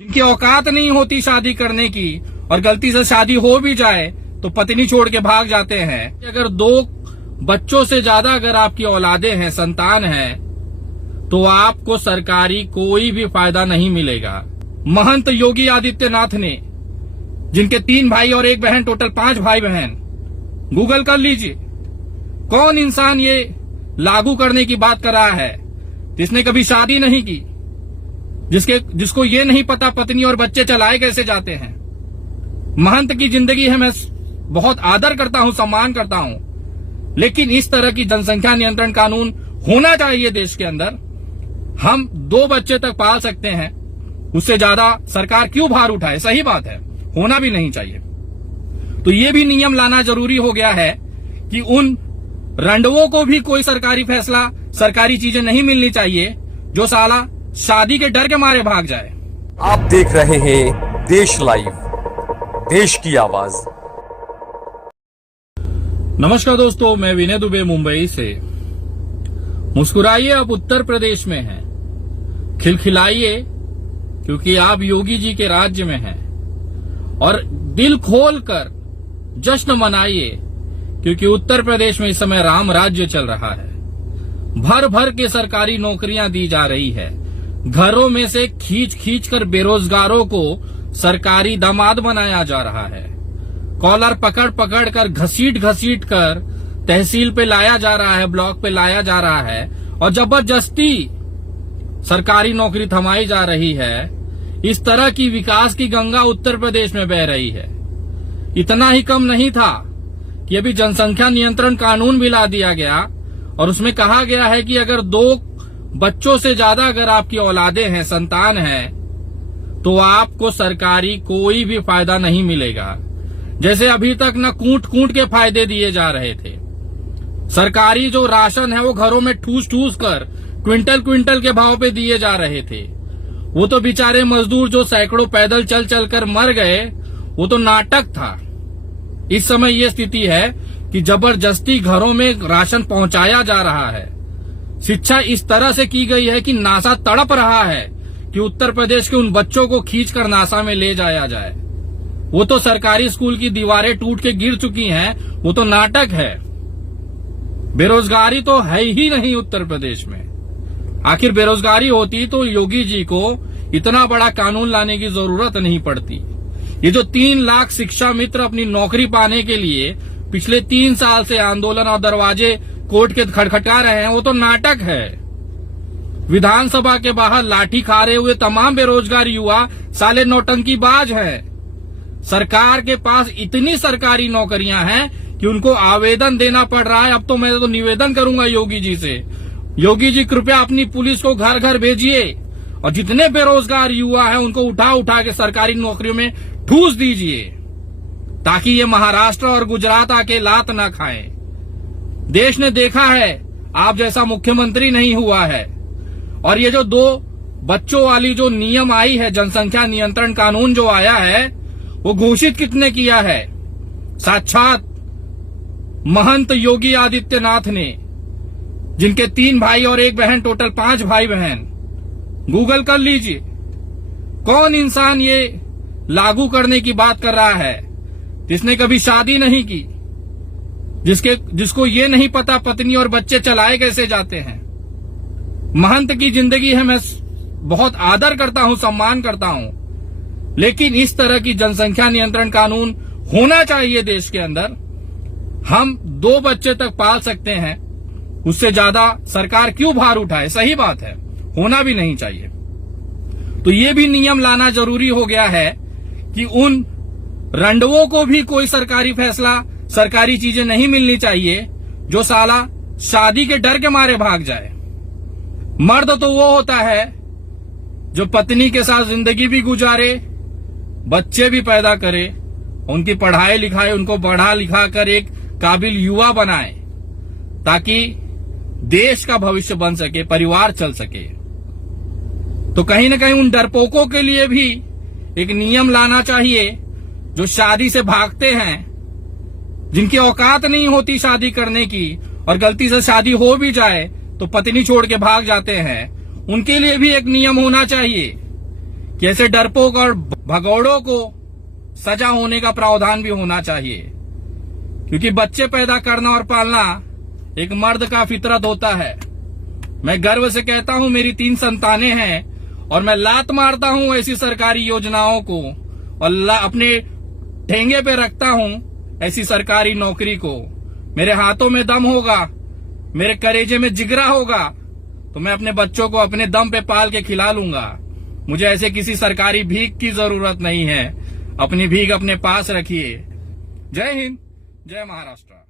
जिनकी औकात नहीं होती शादी करने की और गलती से शादी हो भी जाए तो पत्नी छोड़ के भाग जाते हैं। अगर 2 बच्चों से ज्यादा अगर आपकी औलादे हैं, संतान है, तो आपको सरकारी कोई भी फायदा नहीं मिलेगा। महंत योगी आदित्यनाथ ने, जिनके 3 भाई और 1 बहन, टोटल 5 भाई बहन, गूगल कर लीजिए, कौन इंसान ये लागू करने की बात कर रहा है जिसने कभी शादी नहीं की, जिसको ये नहीं पता पत्नी और बच्चे चलाए कैसे जाते हैं। महंत की जिंदगी है, मैं बहुत आदर करता हूं, सम्मान करता हूं, लेकिन इस तरह की जनसंख्या नियंत्रण कानून होना चाहिए देश के अंदर। हम 2 बच्चे तक पाल सकते हैं, उससे ज्यादा सरकार क्यों भार उठाए? सही बात है, होना भी नहीं चाहिए। तो ये भी नियम लाना जरूरी हो गया है कि उन रंडवों को भी कोई सरकारी फैसला, सरकारी चीजें नहीं मिलनी चाहिए जो साला शादी के डर के मारे भाग जाए। आप देख रहे हैं देश लाइव, देश की आवाज। नमस्कार दोस्तों, मैं विनय दुबे मुंबई से। मुस्कुराइए, आप उत्तर प्रदेश में हैं। खिलखिलाइए क्योंकि आप योगी जी के राज्य में हैं। और दिल खोलकर जश्न मनाइए क्योंकि उत्तर प्रदेश में इस समय राम राज्य चल रहा है। भर भर के सरकारी नौकरियां दी जा रही है। घरों में से खींच खींच कर बेरोजगारों को सरकारी दामाद बनाया जा रहा है। कॉलर पकड़ पकड़ कर, घसीट घसीट कर तहसील पे लाया जा रहा है, ब्लॉक पे लाया जा रहा है और जबरदस्ती सरकारी नौकरी थमाई जा रही है। इस तरह की विकास की गंगा उत्तर प्रदेश में बह रही है। इतना ही कम नहीं था कि अभी जनसंख्या नियंत्रण कानून भी ला दिया गया और उसमें कहा गया है कि अगर 2 बच्चों से ज्यादा अगर आपकी औलादे हैं, संतान है, तो आपको सरकारी कोई भी फायदा नहीं मिलेगा। जैसे अभी तक न कूट कूट के फायदे दिए जा रहे थे। सरकारी जो राशन है वो घरों में ठूस ठूस कर क्विंटल क्विंटल के भाव पे दिए जा रहे थे। वो तो बेचारे मजदूर जो सैकड़ों पैदल चल चल कर मर गए, वो तो नाटक था। इस समय ये स्थिति है कि जबरदस्ती घरों में राशन पहुंचाया जा रहा है। शिक्षा इस तरह से की गई है कि नासा तड़प रहा है कि उत्तर प्रदेश के उन बच्चों को खींचकर नासा में ले जाया जाए। वो तो सरकारी स्कूल की दीवारें टूट के गिर चुकी हैं, वो तो नाटक है। बेरोजगारी तो है ही नहीं उत्तर प्रदेश में। आखिर बेरोजगारी होती तो योगी जी को इतना बड़ा कानून लाने की जरूरत नहीं पड़ती। ये जो 3 लाख शिक्षा मित्र अपनी नौकरी पाने के लिए पिछले 3 साल से आंदोलन और दरवाजे कोर्ट के खटखटा रहे हैं, वो तो नाटक है। विधानसभा के बाहर लाठी खा रहे हुए तमाम बेरोजगार युवा साले नौटंकीबाज हैं। सरकार के पास इतनी सरकारी नौकरियां हैं कि उनको आवेदन देना पड़ रहा है। अब तो मैं तो निवेदन करूंगा योगी जी से, योगी जी कृपया अपनी पुलिस को घर घर भेजिए और जितने बेरोजगार युवा हैं उनको उठा उठा के सरकारी नौकरियों में ठूस दीजिए ताकि ये महाराष्ट्र और गुजरात आके लात ना खाएं। देश ने देखा है आप जैसा मुख्यमंत्री नहीं हुआ है। और ये जो 2 बच्चों वाली जो नियम आई है, जनसंख्या नियंत्रण कानून जो आया है, वो घोषित किसने किया है? साक्षात महंत योगी आदित्यनाथ ने, जिनके 3 भाई और 1 बहन, टोटल 5 भाई बहन। गूगल कर लीजिए, कौन इंसान ये लागू करने की बात कर रहा है जिसने कभी शादी नहीं की, जिसको ये नहीं पता पत्नी और बच्चे चलाए कैसे जाते हैं। महंत की जिंदगी है, मैं बहुत आदर करता हूं, सम्मान करता हूं, लेकिन इस तरह की जनसंख्या नियंत्रण कानून होना चाहिए देश के अंदर। हम 2 बच्चे तक पाल सकते हैं, उससे ज्यादा सरकार क्यों भार उठाए? सही बात है, होना भी नहीं चाहिए। तो ये भी नियम लाना जरूरी हो गया है कि उन रंडवों को भी कोई सरकारी फैसला, सरकारी चीजें नहीं मिलनी चाहिए जो साला शादी के डर के मारे भाग जाए। मर्द तो वो होता है जो पत्नी के साथ जिंदगी भी गुजारे, बच्चे भी पैदा करे, उनकी पढ़ाई लिखाई, उनको पढ़ा लिखा कर एक काबिल युवा बनाए ताकि देश का भविष्य बन सके, परिवार चल सके। तो कहीं न कहीं उन डरपोकों के लिए भी एक नियम लाना चाहिए जो शादी से भागते हैं, जिनकी औकात नहीं होती शादी करने की और गलती से शादी हो भी जाए तो पत्नी छोड़ के भाग जाते हैं। उनके लिए भी एक नियम होना चाहिए कि ऐसे डरपोक और भगौड़ों को सजा होने का प्रावधान भी होना चाहिए, क्योंकि बच्चे पैदा करना और पालना एक मर्द का फितरत होता है। मैं गर्व से कहता हूं मेरी 3 संतानें हैं और मैं लात मारता हूं ऐसी सरकारी योजनाओं को और अपने ठेंगे पे रखता हूं ऐसी सरकारी नौकरी को। मेरे हाथों में दम होगा, मेरे कलेजे में जिगरा होगा तो मैं अपने बच्चों को अपने दम पे पाल के खिला लूंगा। मुझे ऐसे किसी सरकारी भीख की जरूरत नहीं है। अपनी भीख अपने पास रखिए। जय हिंद, जय महाराष्ट्र।